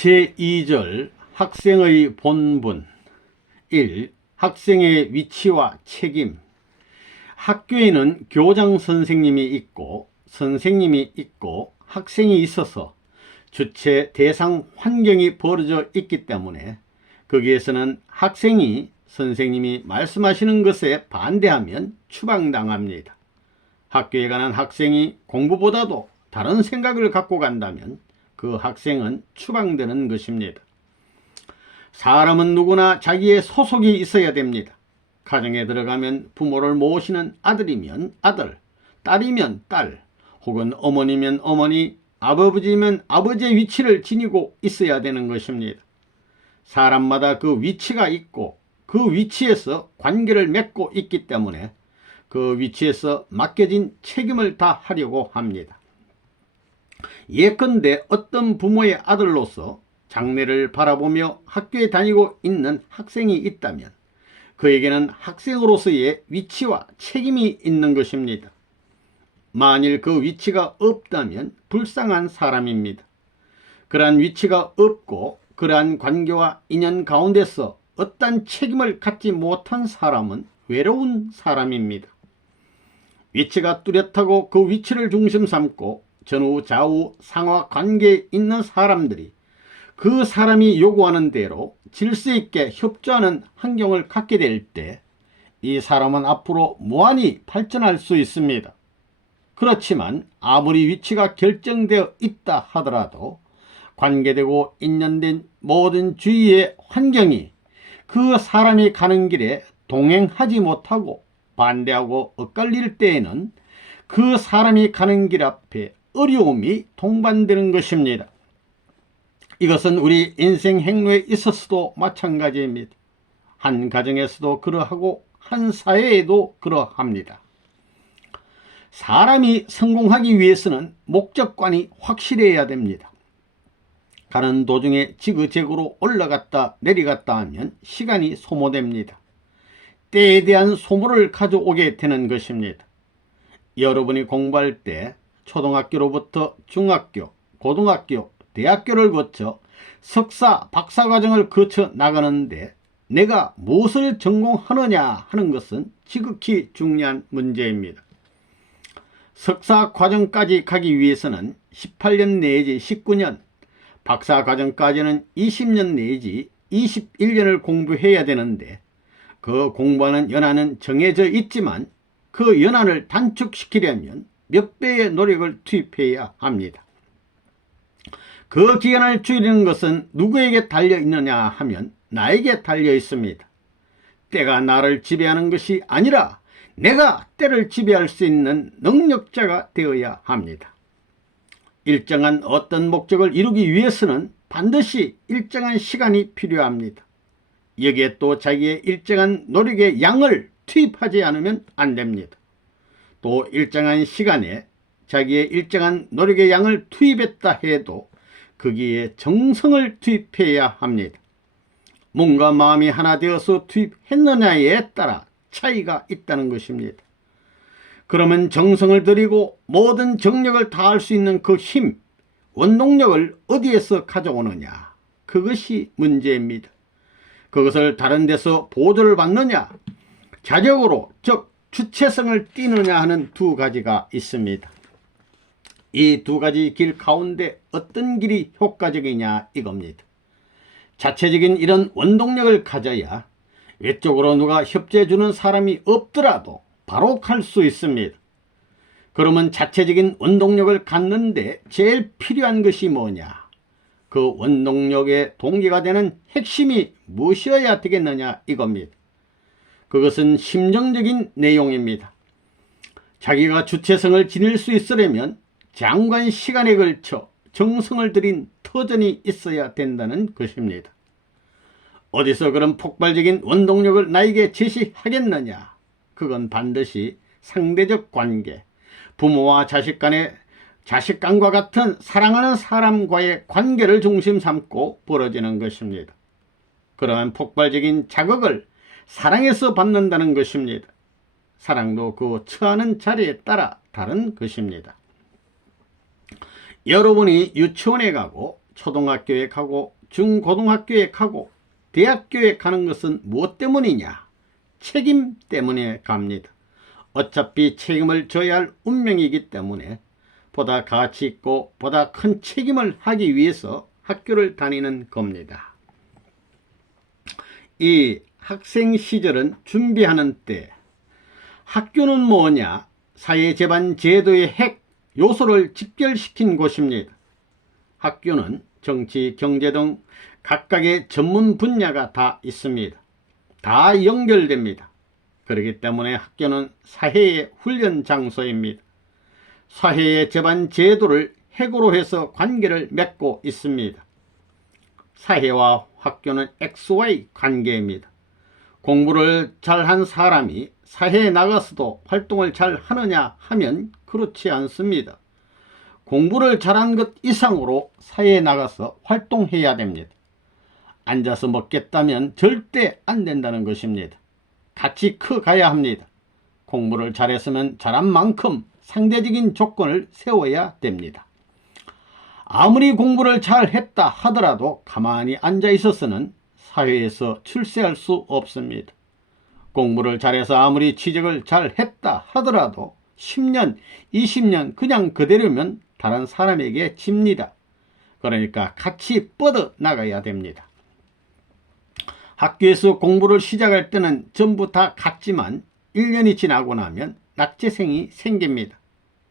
제2절 학생의 본분 1. 학생의 위치와 책임. 학교에는 교장 선생님이 있고 선생님이 있고 학생이 있어서 주체 대상 환경이 벌어져 있기 때문에 거기에서는 학생이 선생님이 말씀하시는 것에 반대하면 추방당합니다. 학교에 가는 학생이 공부보다도 다른 생각을 갖고 간다면 그 학생은 추방되는 것입니다. 사람은 누구나 자기의 소속이 있어야 됩니다. 가정에 들어가면 부모를 모시는 아들이면 아들, 딸이면 딸, 혹은 어머니면 어머니, 아버지면 아버지의 위치를 지니고 있어야 되는 것입니다. 사람마다 그 위치가 있고 그 위치에서 관계를 맺고 있기 때문에 그 위치에서 맡겨진 책임을 다하려고 합니다. 예컨대 어떤 부모의 아들로서 장래를 바라보며 학교에 다니고 있는 학생이 있다면 그에게는 학생으로서의 위치와 책임이 있는 것입니다. 만일 그 위치가 없다면 불쌍한 사람입니다. 그러한 위치가 없고 그러한 관계와 인연 가운데서 어떠한 책임을 갖지 못한 사람은 외로운 사람입니다. 위치가 뚜렷하고 그 위치를 중심 삼고 전후 좌우 상하 관계에 있는 사람들이 그 사람이 요구하는 대로 질서 있게 협조하는 환경을 갖게 될 때 이 사람은 앞으로 무한히 발전할 수 있습니다. 그렇지만 아무리 위치가 결정되어 있다 하더라도 관계되고 인연된 모든 주위의 환경이 그 사람이 가는 길에 동행하지 못하고 반대하고 엇갈릴 때에는 그 사람이 가는 길 앞에 어려움이 동반되는 것입니다. 이것은 우리 인생 행로에 있어서도 마찬가지입니다. 한 가정에서도 그러하고 한 사회에도 그러합니다. 사람이 성공하기 위해서는 목적관이 확실해야 됩니다. 가는 도중에 지그재그로 올라갔다 내려갔다 하면 시간이 소모됩니다. 때에 대한 소모를 가져오게 되는 것입니다. 여러분이 공부할 때 초등학교로부터 중학교, 고등학교, 대학교를 거쳐 석사, 박사 과정을 거쳐 나가는데 내가 무엇을 전공하느냐 하는 것은 지극히 중요한 문제입니다. 석사 과정까지 가기 위해서는 18년 내지 19년, 박사 과정까지는 20년 내지 21년을 공부해야 되는데 그 공부하는 연한은 정해져 있지만 그 연한을 단축시키려면 몇 배의 노력을 투입해야 합니다. 그 기간을 줄이는 것은 누구에게 달려 있느냐 하면 나에게 달려 있습니다. 때가 나를 지배하는 것이 아니라 내가 때를 지배할 수 있는 능력자가 되어야 합니다. 일정한 어떤 목적을 이루기 위해서는 반드시 일정한 시간이 필요합니다. 여기에 또 자기의 일정한 노력의 양을 투입하지 않으면 안 됩니다. 또 일정한 시간에 자기의 일정한 노력의 양을 투입했다 해도 거기에 정성을 투입해야 합니다. 몸과 마음이 하나 되어서 투입했느냐에 따라 차이가 있다는 것입니다. 그러면 정성을 들이고 모든 정력을 다할 수 있는 그 힘, 원동력을 어디에서 가져오느냐, 그것이 문제입니다. 그것을 다른 데서 보조를 받느냐, 자력으로 즉 주체성을 띠느냐 하는 두 가지가 있습니다. 이 두 가지 길 가운데 어떤 길이 효과적이냐 이겁니다. 자체적인 이런 원동력을 가져야 외적으로 누가 협조해주는 사람이 없더라도 바로 갈 수 있습니다. 그러면 자체적인 원동력을 갖는데 제일 필요한 것이 뭐냐? 그 원동력의 동기가 되는 핵심이 무엇이어야 되겠느냐 이겁니다. 그것은 심정적인 내용입니다. 자기가 주체성을 지닐 수 있으려면 장관 시간에 걸쳐 정성을 들인 터전이 있어야 된다는 것입니다. 어디서 그런 폭발적인 원동력을 나에게 제시하겠느냐? 그건 반드시 상대적 관계, 부모와 자식 간의 자식간과 같은 사랑하는 사람과의 관계를 중심 삼고 벌어지는 것입니다. 그러한 폭발적인 자극을 사랑에서 받는다는 것입니다. 사랑도 그 처하는 자리에 따라 다른 것입니다. 여러분이 유치원에 가고 초등학교에 가고 중고등학교에 가고 대학교에 가는 것은 무엇 때문이냐? 책임 때문에 갑니다. 어차피 책임을 져야 할 운명이기 때문에 보다 가치 있고 보다 큰 책임을 하기 위해서 학교를 다니는 겁니다. 이 학생 시절은 준비하는 때, 학교는 뭐냐? 사회재반 제도의 핵 요소를 직결시킨 곳입니다. 학교는 정치, 경제 등 각각의 전문 분야가 다 있습니다. 다 연결됩니다. 그렇기 때문에 학교는 사회의 훈련 장소입니다. 사회의 재반 제도를 핵으로 해서 관계를 맺고 있습니다. 사회와 학교는 XY 관계입니다. 공부를 잘한 사람이 사회에 나가서도 활동을 잘 하느냐 하면 그렇지 않습니다. 공부를 잘한 것 이상으로 사회에 나가서 활동해야 됩니다. 앉아서 먹겠다면 절대 안 된다는 것입니다. 같이 커가야 합니다. 공부를 잘했으면 잘한 만큼 상대적인 조건을 세워야 됩니다. 아무리 공부를 잘했다 하더라도 가만히 앉아 있어서는 사회에서 출세할 수 없습니다. 공부를 잘해서 아무리 취직을 잘했다 하더라도 10년, 20년 그냥 그대로면 다른 사람에게 집니다. 그러니까 같이 뻗어 나가야 됩니다. 학교에서 공부를 시작할 때는 전부 다 같지만 1년이 지나고 나면 낙제생이 생깁니다.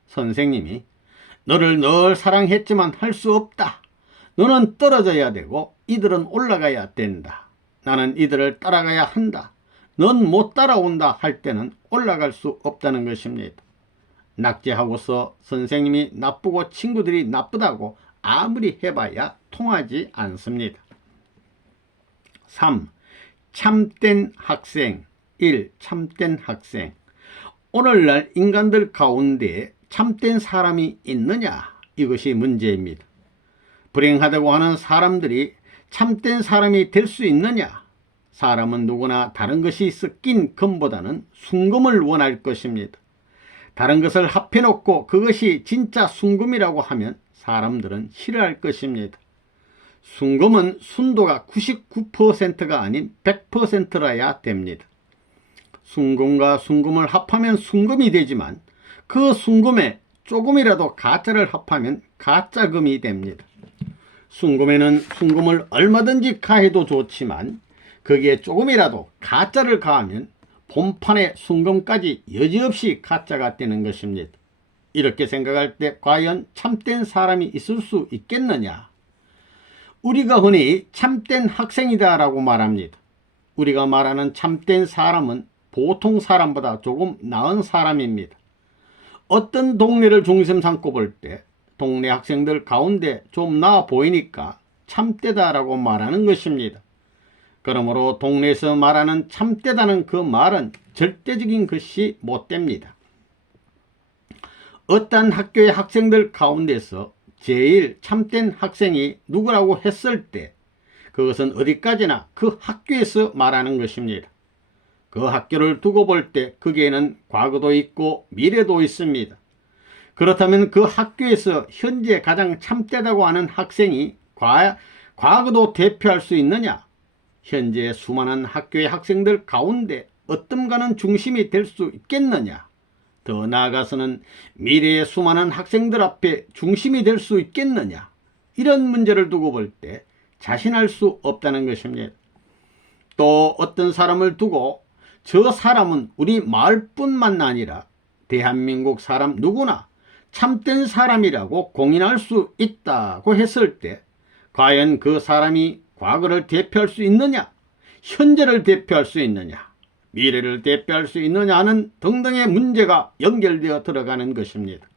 선생님이 너를 늘 사랑했지만 할 수 없다. 너는 떨어져야 되고 이들은 올라가야 된다. 나는 이들을 따라가야 한다. 넌 못 따라온다 할 때는 올라갈 수 없다는 것입니다. 낙제하고서 선생님이 나쁘고 친구들이 나쁘다고 아무리 해봐야 통하지 않습니다. 3. 참된 학생. 1. 참된 학생. 오늘날 인간들 가운데 참된 사람이 있느냐? 이것이 문제입니다. 불행하다고 하는 사람들이 참된 사람이 될 수 있느냐? 사람은 누구나 다른 것이 섞인 금보다는 순금을 원할 것입니다. 다른 것을 합해놓고 그것이 진짜 순금이라고 하면 사람들은 싫어할 것입니다. 순금은 순도가 99%가 아닌 100%라야 됩니다. 순금과 순금을 합하면 순금이 되지만 그 순금에 조금이라도 가짜를 합하면 가짜금이 됩니다. 순금에는 순금을 얼마든지 가해도 좋지만 거기에 조금이라도 가짜를 가하면 본판의 순금까지 여지없이 가짜가 되는 것입니다. 이렇게 생각할 때 과연 참된 사람이 있을 수 있겠느냐? 우리가 흔히 참된 학생이다 라고 말합니다. 우리가 말하는 참된 사람은 보통 사람보다 조금 나은 사람입니다. 어떤 동네를 중심 삼고 볼 때 동네 학생들 가운데 좀 나아 보이니까 참되다 라고 말하는 것입니다. 그러므로 동네에서 말하는 참되다는 그 말은 절대적인 것이 못됩니다. 어떤 학교의 학생들 가운데서 제일 참된 학생이 누구라고 했을 때 그것은 어디까지나 그 학교에서 말하는 것입니다. 그 학교를 두고 볼 때 거기에는 과거도 있고 미래도 있습니다. 그렇다면 그 학교에서 현재 가장 참되다고 하는 학생이 과거도 대표할 수 있느냐? 현재 수많은 학교의 학생들 가운데 어떤가는 중심이 될 수 있겠느냐? 더 나아가서는 미래의 수많은 학생들 앞에 중심이 될 수 있겠느냐? 이런 문제를 두고 볼 때 자신할 수 없다는 것입니다. 또 어떤 사람을 두고 저 사람은 우리 마을뿐만 아니라 대한민국 사람 누구나 참된 사람이라고 공인할 수 있다고 했을 때 과연 그 사람이 과거를 대표할 수 있느냐? 현재를 대표할 수 있느냐? 미래를 대표할 수 있느냐는 등등의 문제가 연결되어 들어가는 것입니다.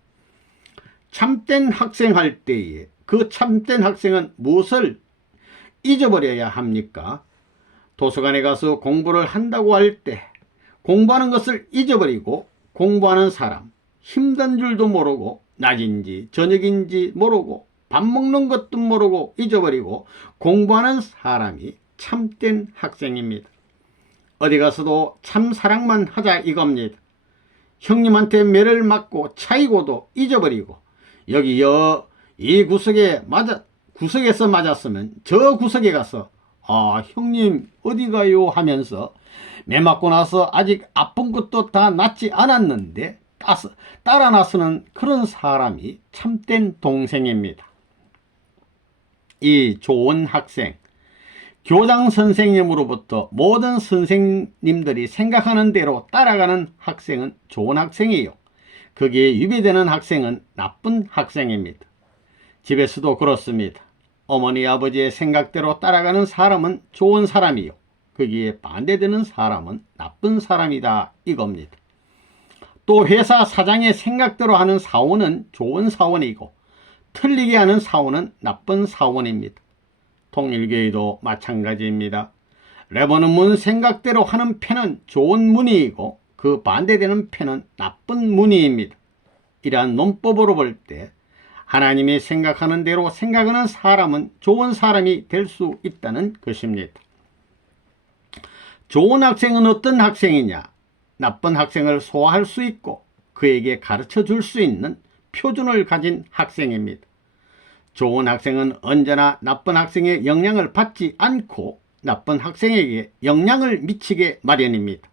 참된 학생 할 때에 그 참된 학생은 무엇을 잊어버려야 합니까? 도서관에 가서 공부를 한다고 할 때 공부하는 것을 잊어버리고 공부하는 사람, 힘든 줄도 모르고 낮인지 저녁인지 모르고 밥 먹는 것도 모르고 잊어버리고 공부하는 사람이 참된 학생입니다. 어디 가서도 참사랑만 하자 이겁니다. 형님한테 매를 맞고 차이고도 잊어버리고 여기 이 구석에 맞아 구석에서 맞았으면 저 구석에 가서 아 형님 어디 가요 하면서 매 맞고 나서 아직 아픈 것도 다 낫지 않았는데 따라 나서는 그런 사람이 참된 동생입니다. 이 좋은 학생, 교장 선생님으로부터 모든 선생님들이 생각하는 대로 따라가는 학생은 좋은 학생이요. 거기에 위배되는 학생은 나쁜 학생입니다. 집에서도 그렇습니다. 어머니 아버지의 생각대로 따라가는 사람은 좋은 사람이요. 거기에 반대되는 사람은 나쁜 사람이다 이겁니다. 또 회사 사장의 생각대로 하는 사원은 좋은 사원이고 틀리게 하는 사원은 나쁜 사원입니다. 통일교회도 마찬가지입니다. 레버는 문 생각대로 하는 편은 좋은 문의이고 그 반대되는 편은 나쁜 문의입니다. 이러한 논법으로 볼 때 하나님이 생각하는 대로 생각하는 사람은 좋은 사람이 될 수 있다는 것입니다. 좋은 학생은 어떤 학생이냐? 나쁜 학생을 소화할 수 있고 그에게 가르쳐 줄 수 있는 표준을 가진 학생입니다. 좋은 학생은 언제나 나쁜 학생의 영향을 받지 않고 나쁜 학생에게 영향을 미치게 마련입니다.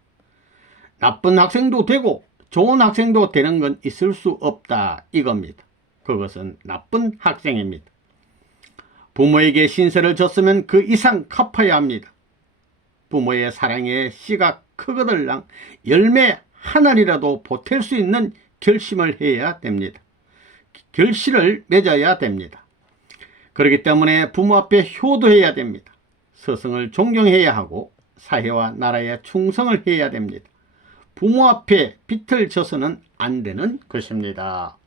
나쁜 학생도 되고 좋은 학생도 되는 건 있을 수 없다 이겁니다. 그것은 나쁜 학생입니다. 부모에게 신세를 졌으면 그 이상 갚아야 합니다. 부모의 사랑에 씨가 크거들랑 열매 하나라도 보탤 수 있는 결심을 해야 됩니다. 결실을 맺어야 됩니다. 그렇기 때문에 부모 앞에 효도해야 됩니다. 스승을 존경해야 하고 사회와 나라에 충성을 해야 됩니다. 부모 앞에 비틀 져서는 안 되는 것입니다.